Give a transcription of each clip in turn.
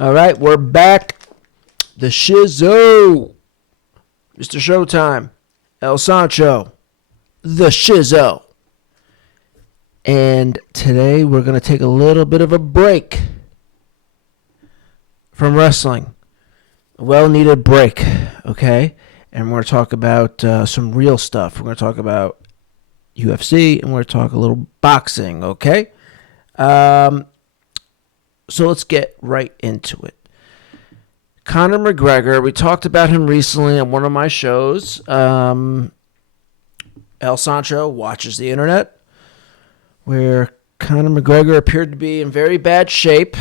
All right, we're back. The Shizow. Mr. Showtime. El Sancho. The Shizow. And today we're going to take a little bit of a break from wrestling. A well-needed break, okay? And we're going to talk about some real stuff. We're going to talk about UFC, and we're going to talk a little boxing, okay? So let's get right into it. Conor McGregor, we talked about him recently on one of my shows. El Sancho watches the internet, where Conor McGregor appeared to be in very bad shape.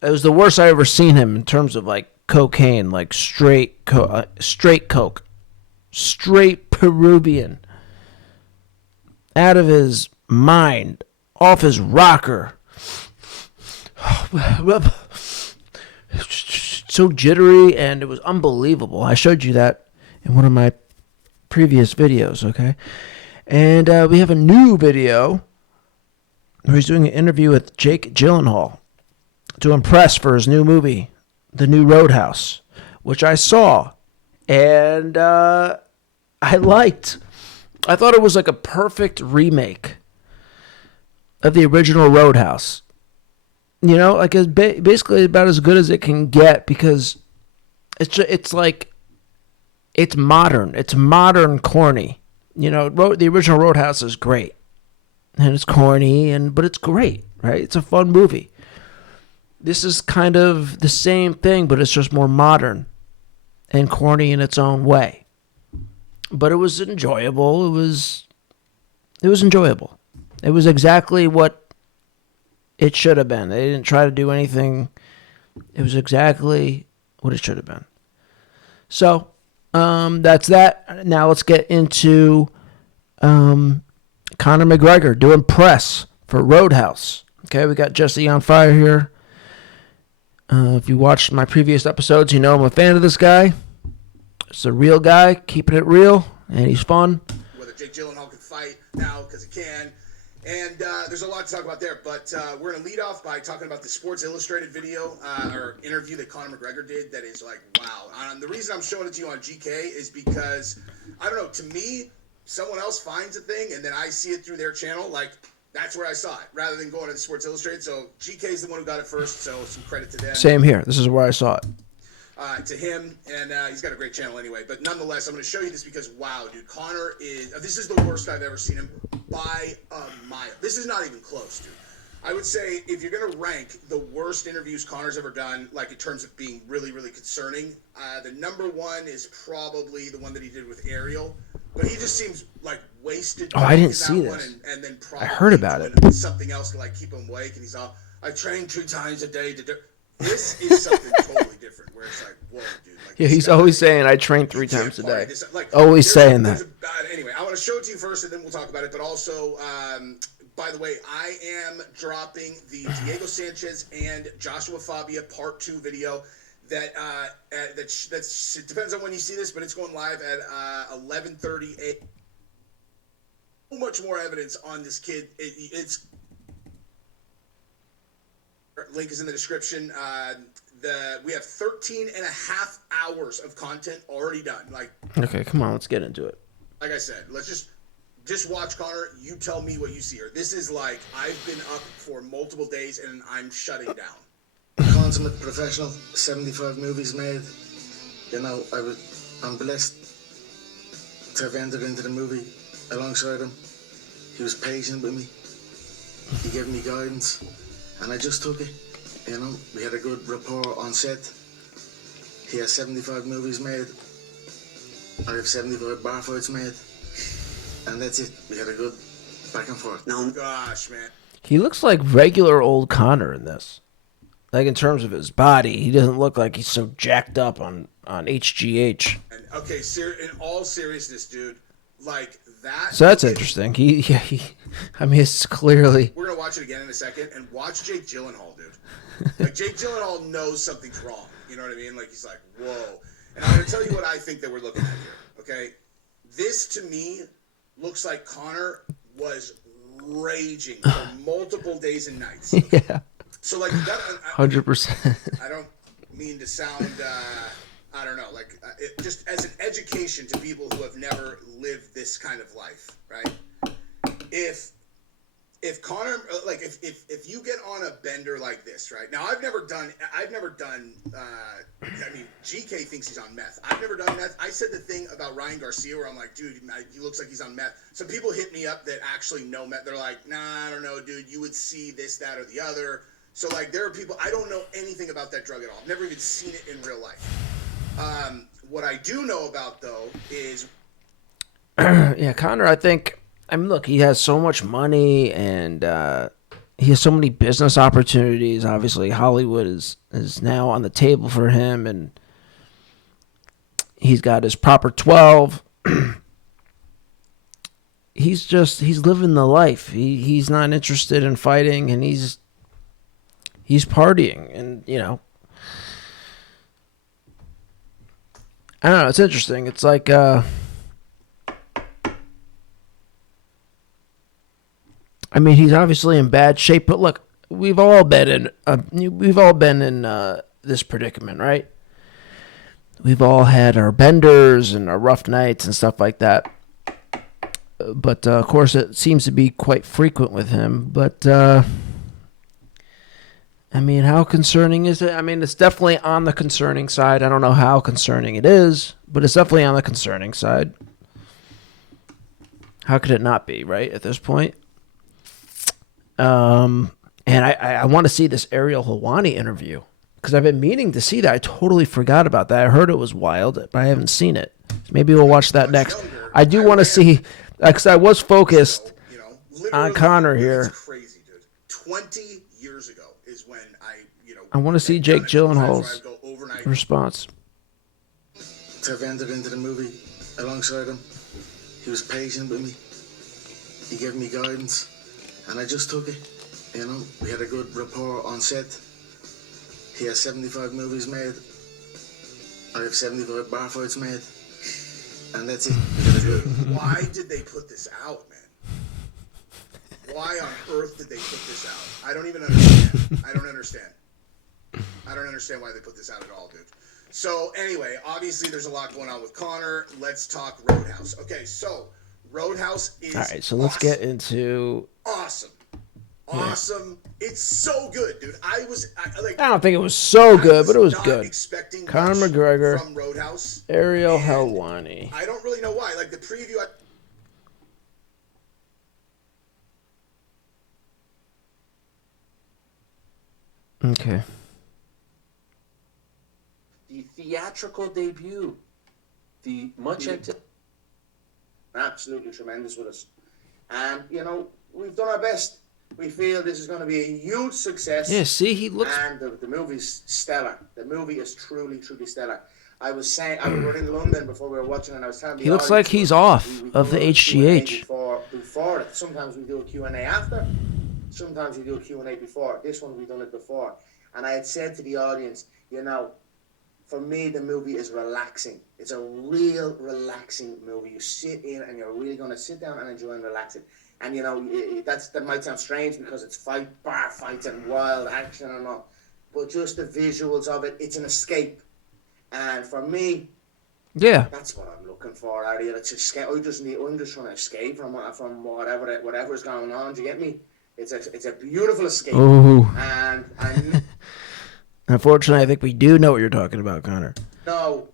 It was the worst I ever seen him in terms of like cocaine, like straight coke, straight Peruvian, out of his mind, off his rocker. So jittery, and it was unbelievable. I showed you that in one of my previous videos, okay? And we have a new video where he's doing an interview with Jake Gyllenhaal to impress for his new movie, The New Roadhouse, which I saw, and I liked. I thought it was like a perfect remake of the original Roadhouse. You know, like it's basically about as good as it can get, because it's like, it's modern. It's modern corny. You know, the original Roadhouse is great. And it's corny, but it's great, right? It's a fun movie. This is kind of the same thing, but it's just more modern and corny in its own way. But it was enjoyable. It was enjoyable. It was exactly what it should have been. They didn't try to do anything. It was exactly what it should have been. So, that's that. Now let's get into Conor McGregor doing press for Roadhouse. Okay, we got Jesse on fire here. If you watched my previous episodes, you know I'm a fan of this guy. It's a real guy, keeping it real, and he's fun. Whether Jake Gyllenhaal can fight now, because he can. And there's a lot to talk about there, but we're going to lead off by talking about the Sports Illustrated video or interview that Conor McGregor did that is like, wow. The reason I'm showing it to you on GK is because, I don't know, to me, someone else finds a thing and then I see it through their channel, like, that's where I saw it, rather than going to the Sports Illustrated. So GK is the one who got it first, so some credit to them. Same here. This is where I saw it. To him, and he's got a great channel anyway. But nonetheless, I'm going to show you this because, wow, dude, Conor this is the worst I've ever seen him by a mile. This is not even close, dude. I would say if you're going to rank the worst interviews Conor's ever done, like in terms of being really, really concerning, the number one is probably the one that he did with Ariel. But he just seems like wasted. Oh, I didn't see this. And then probably I heard about it. Something else to like keep him awake, and he's all, I train 2 times a day to do. This is something totally different, where it's like, whoa, dude. Like, yeah, he's always saying, I train 3 times a day. Like, always saying that. Anyway, I want to show it to you first, and then we'll talk about it. But also, by the way, I am dropping the Diego Sanchez and Joshua Fabia Part 2 video. That it depends on when you see this, but it's going live at 11:30 a.m. So much more evidence on this kid. It's link is in the description. We have 13 and a half hours of content already done. Like, okay, come on, let's get into it. Like I said, let's just watch Conor. You tell me what you see here. This is like, I've been up for multiple days and I'm shutting down. Consummate professional, 75 movies made. You know, I'm blessed to have entered into the movie alongside him. He was patient with me. He gave me guidance, and I just took it. You know, we had a good rapport on set. He has 75 movies made. I have 75 bar fights made. And that's it. We had a good back and forth. No, gosh, man. He looks like regular old Conor in this. Like, in terms of his body, he doesn't look like he's so jacked up on HGH. And, okay, in all seriousness, dude, like that. So that's interesting. I mean, it's clearly. We're gonna watch it again in a second, and watch Jake Gyllenhaal, dude. Like, Jake Gyllenhaal knows something's wrong. You know what I mean? Like, he's like, whoa. And I'm gonna tell you what I think that we're looking at here. Okay, this to me looks like Conor was raging for multiple days and nights. Yeah. So like that, 100%. I don't. mean to sound, I don't know, like just as an education to people who have never lived this kind of life, right? If Conor, like if you get on a bender like this, right? Now I've never done. I mean, GK thinks he's on meth. I've never done meth. I said the thing about Ryan Garcia where I'm like, dude, he looks like he's on meth. Some people hit me up that actually know meth. They're like, nah, I don't know, dude. You would see this, that, or the other. So like, there are people. I don't know anything about that drug at all. I've never even seen it in real life. What I do know about though is, yeah, Conor. I mean, look, he has so much money and he has so many business opportunities. Obviously, Hollywood is now on the table for him, and he's got his proper 12. He's living the life. He's not interested in fighting, and he's partying, and I don't know. It's interesting. It's like. I mean, he's obviously in bad shape, but look, we've all been in this predicament, right? We've all had our benders and our rough nights and stuff like that. But of course, it seems to be quite frequent with him. But I mean, how concerning is it? I mean, it's definitely on the concerning side. I don't know how concerning it is, but it's definitely on the concerning side. How could it not be, right, at this point? And I want to see this Ariel Helwani interview because I've been meaning to see that. I totally forgot about that. I heard it was wild, but I haven't seen it. Maybe we'll watch that next. I do want to see, because I was focused on Conor here. It's crazy, dude. 20 years ago is when I want to see Jake Gyllenhaal's response. To have entered into the movie alongside him, he was patient with me. He gave me guidance. And I just took it, we had a good rapport on set. He has 75 movies made. I have 75 bar fights made. And that's it. Why did they put this out, man? Why on earth did they put this out? I don't even understand. I don't understand why they put this out at all, dude. So anyway, obviously there's a lot going on with Conor. Let's talk Roadhouse. Okay, so Roadhouse is all right, so let's get into awesome. It's so good, dude. I don't think it was so good, but it was good. Conor Conor McGregor from Roadhouse, Ariel Helwani. I don't really know why. Like the preview. Okay. The theatrical debut. The much Absolutely tremendous with us. And, we've done our best. We feel this is going to be a huge success. Yeah, see, he looks... And the movie's stellar. The movie is truly, truly stellar. I was saying, we were in London before we were watching, and I was telling the He looks like he's off of the HGH. Before it. Sometimes we do a Q&A after. Sometimes we do a Q&A before. This one, we've done it before. And I had said to the audience, for me, the movie is relaxing. It's a real relaxing movie. You sit in and you're really going to sit down and enjoy and relax it. And, that might sound strange because it's bar fights and wild action and all. But just the visuals of it, it's an escape. And for me, that's what I'm looking for out of it. It's escape. I'm just trying to escape from whatever's going on. Do you get me? It's a beautiful escape. Ooh. And unfortunately, I think we do know what you're talking about, Conor. No,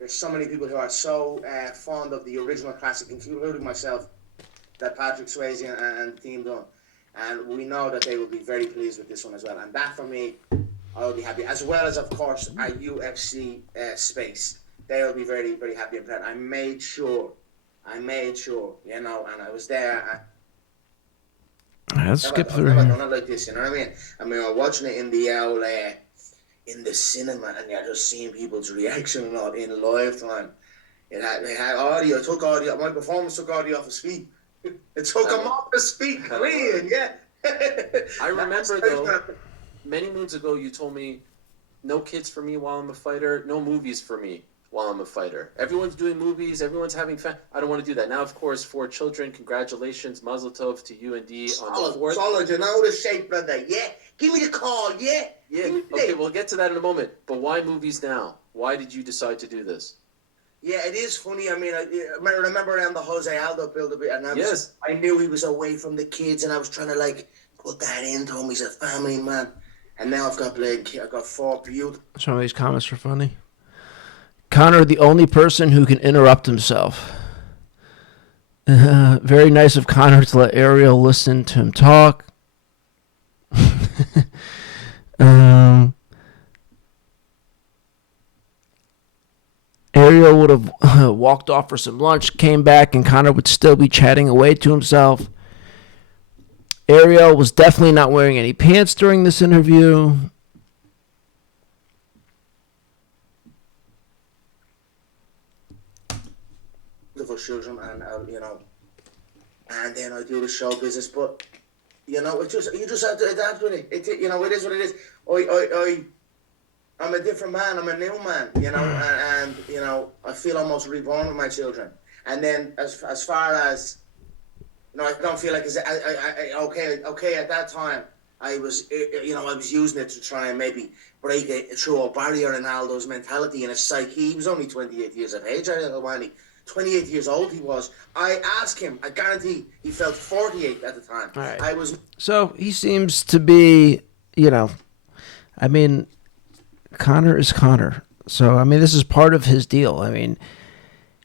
there's so many people who are so fond of the original classic, including myself, that Patrick Swayze and the team done. And we know that they will be very pleased with this one as well. And that, for me, I will be happy. As well as, of course, our UFC space. They will be very, very happy and proud. I made sure, and I was there. Let's skip through I've here. never done it like this, you know what I mean? I mean, I'm watching it in the old, in the cinema, and you're just seeing people's reaction and all in live time. It had audio. It took audio. My performance took audio off his feet. It took him off his feet clean, yeah. I remember, though, many moons ago, you told me, no kids for me while I'm a fighter, no movies for me. while I'm a fighter. Everyone's doing movies. Everyone's having fun. I don't want to do that. Now, of course, 4 children. Congratulations, Mazel Tov to you and D on the 4th. Solid, you know the shape, brother. Yeah, give me the call. Yeah. Yeah. Okay, we'll get to that in a moment. But why movies now? Why did you decide to do this? Yeah, it is funny. I mean, I remember around the Jose Aldo build a bit, and I knew he was away from the kids, and I was trying to like put that into him. He's a family man, and now I've got 4 beautiful. Some of these comments are funny. Conor, the only person who can interrupt himself. Very nice of Conor to let Ariel listen to him talk. Ariel would have walked off for some lunch, came back, and Conor would still be chatting away to himself. Ariel was definitely not wearing any pants during this interview. Beautiful children, and and then I do the show business, but you just have to adapt with it. It is what it is. I'm a different man. I'm a new man, and I feel almost reborn with my children. And then as far as, I don't feel like okay. At that time, I was using it to try and maybe break through a barrier in Aldo's mentality and his psyche. He was only 28 years of age. 28 years old he was. I asked him. I guarantee he felt 48 at the time. Right. So he seems to be, Conor is Conor. So, this is part of his deal.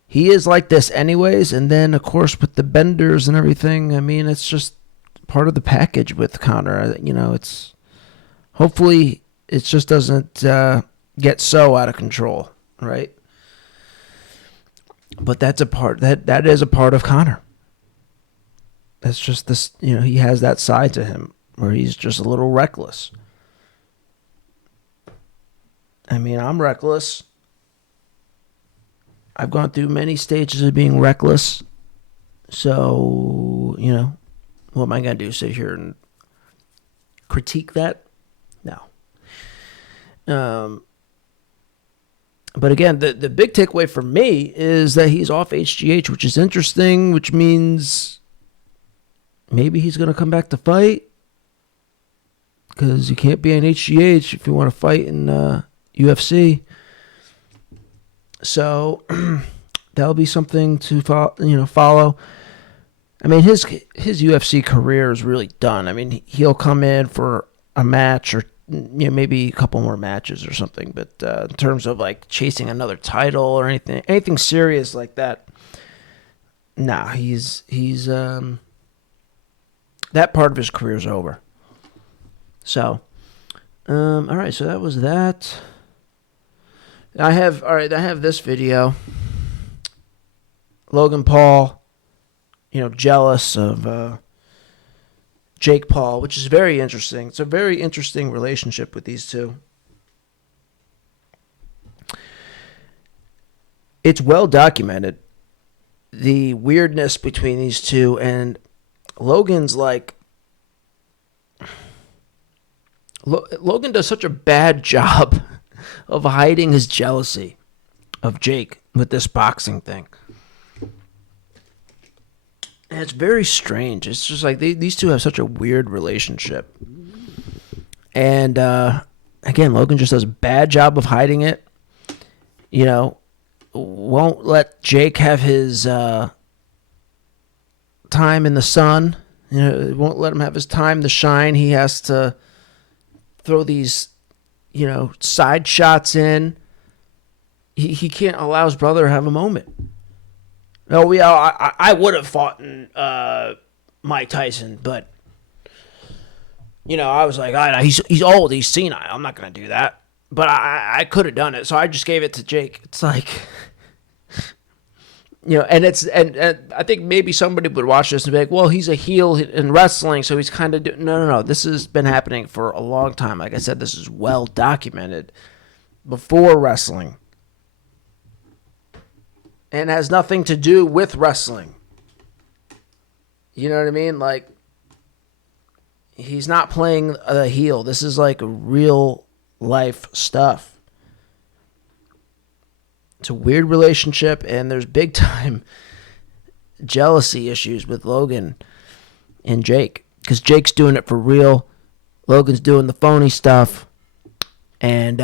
He is like this anyways. And then, of course, with the benders and everything, it's just part of the package with Conor. Hopefully it just doesn't get so out of control, right? But that's a part, that is a part of Conor. That's just this, he has that side to him where he's just a little reckless. I'm reckless. I've gone through many stages of being reckless. So, what am I going to do? Sit here and critique that? No. But again, the big takeaway for me is that he's off HGH, which is interesting, which means maybe he's going to come back to fight. Because you can't be on HGH if you want to fight in UFC. So that'll be something to follow. His UFC career is really done. He'll come in for a match or maybe a couple more matches or something. But in terms of like chasing another title or anything serious like that, nah, he's that part of his career is over. So, all right. So that was that. I have this video. Logan Paul, jealous of Jake Paul, which is very interesting. It's a very interesting relationship with these two. It's well documented, the weirdness between these two, and Logan's like, Logan does such a bad job of hiding his jealousy of Jake with this boxing thing. And it's very strange. It's just like these two have such a weird relationship. And again, Logan just does a bad job of hiding it. Won't let Jake have his time in the sun. Won't let him have his time to shine. He has to throw these, side shots in. He can't allow his brother to have a moment. Oh, yeah, I would have fought in Mike Tyson, but, I was like, he's old, he's senile. I'm not going to do that. But I could have done it, so I just gave it to Jake. It's like, and I think maybe somebody would watch this and be like, well, he's a heel in wrestling, so he's kind of no. This has been happening for a long time. Like I said, this is well documented before wrestling. And has nothing to do with wrestling. You know what I mean? Like, he's not playing a heel. This is like real life stuff. It's a weird relationship, and there's big time jealousy issues with Logan and Jake, because Jake's doing it for real. Logan's doing the phony stuff. And,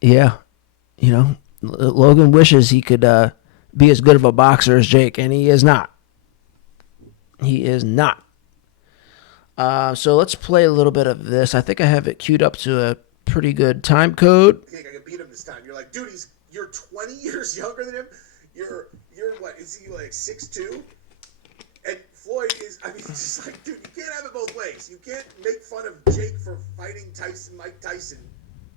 yeah, you know, Logan wishes he could be as good of a boxer as Jake, and he is not. He is not. So let's play a little bit of this. I think I have it queued up to a pretty good time code. I think I can beat him this time. You're like, dude, you're 20 years younger than him. You're what? Is he like 6'2"? And Floyd is, I mean, it's just like, dude, you can't have it both ways. You can't make fun of Jake for fighting Mike Tyson,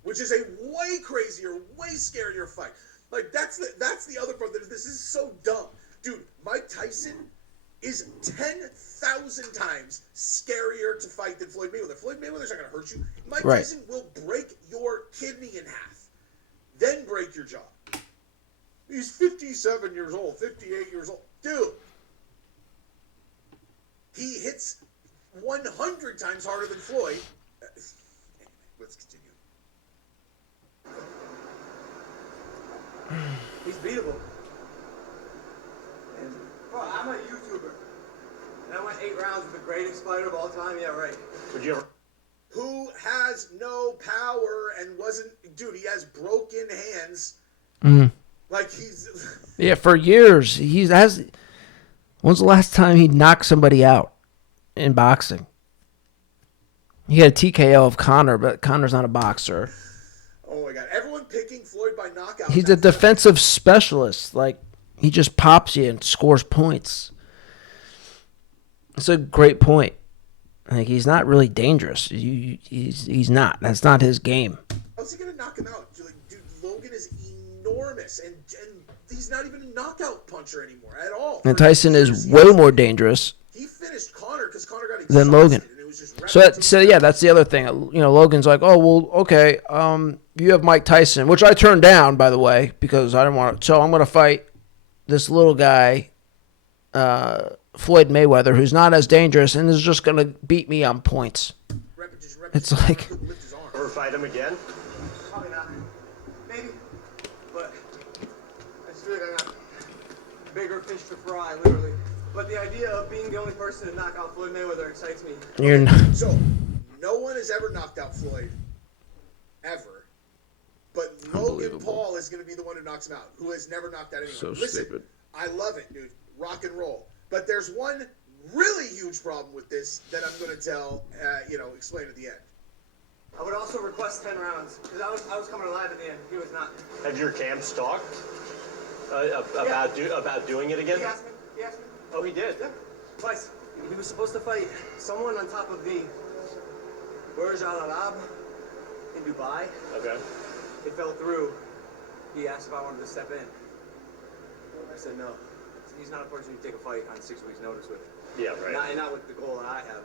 which is a way crazier, way scarier fight. Like, that's the other part. This is so dumb. Dude, Mike Tyson is 10,000 times scarier to fight than Floyd Mayweather. Floyd Mayweather's not going to hurt you. Mike Tyson will break your kidney in half, then break your jaw. He's 57 years old, 58 years old. Dude, he hits 100 times harder than Floyd. Let's continue. He's beatable. And, bro, I'm a YouTuber. And I went 8 rounds with the greatest fighter of all time. Yeah, right. Would you ever? Who has no power and wasn't... Dude, he has broken hands. Mm. Like, he's... Yeah, for years. When's the last time he knocked somebody out in boxing? He had a TKO of CONOR, but CONOR's not a boxer. Oh, my God. Everyone picking Floyd by knockout. He's a defensive specialist. Like, he just pops you and scores points. It's a great point. Like, he's not really dangerous. He's not. That's not his game. How's he going to knock him out? Dude, Logan is enormous, and he's not even a knockout puncher anymore at all. And Tyson is way more dangerous. He finished CONOR because CONOR got exhausted. Than Logan. And it was just So yeah, that's the other thing. You know, Logan's like, oh, well, okay, you have Mike Tyson, which I turned down, by the way, because I didn't want to. So I'm going to fight this little guy, Floyd Mayweather, who's not as dangerous and is just going to beat me on points. It's like... Ever fight him again? Probably not. Maybe. But I just feel like I got bigger fish to fry, literally. But the idea of being the only person to knock out Floyd Mayweather excites me. So, no one has ever knocked out Floyd. Ever. But Logan Paul is going to be the one who knocks him out, who has never knocked out anyone. So Listen, stupid. I love it, dude. Rock and roll. But there's one really huge problem with this that I'm going to explain at the end. I would also request 10 rounds, because I was coming alive at the end. He was not. Have your camp talked about doing it again? He asked me. Oh, he did? Yeah, twice. He was supposed to fight someone on top of the Burj Al Arab in Dubai. Okay. It fell through. He asked if I wanted to step in. I said no. He's not a person you take a fight on 6 weeks' notice with. Yeah, right. Not with the goal that I have.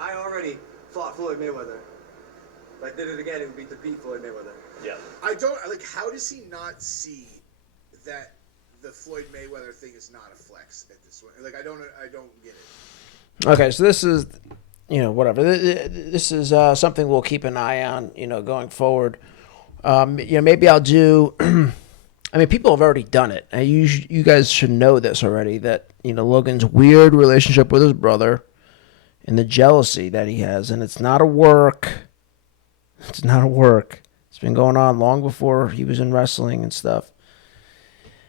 I already fought Floyd Mayweather. If I did it again, it would be to beat Floyd Mayweather. Yeah. I don't, like, how does he not see that the Floyd Mayweather thing is not a flex at this point? Like, I don't get it. Okay, so this is, whatever. This is something we'll keep an eye on, going forward. Maybe I'll do. I mean, people have already done it. You guys should know this already. That Logan's weird relationship with his brother, and the jealousy that he has, and it's not a work. It's not a work. It's been going on long before he was in wrestling and stuff.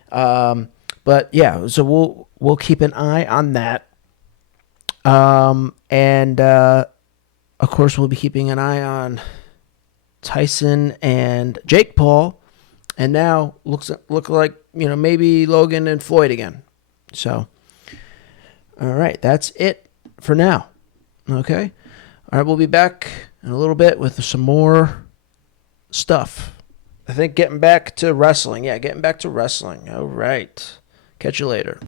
But yeah, so we'll keep an eye on that. And of course, we'll be keeping an eye on Tyson and Jake Paul, and now look like maybe Logan and Floyd again. So, all right, that's it for now. Okay, all right, we'll be back in a little bit with some more stuff. I think getting back to wrestling. Yeah, getting back to wrestling. All right, catch you later.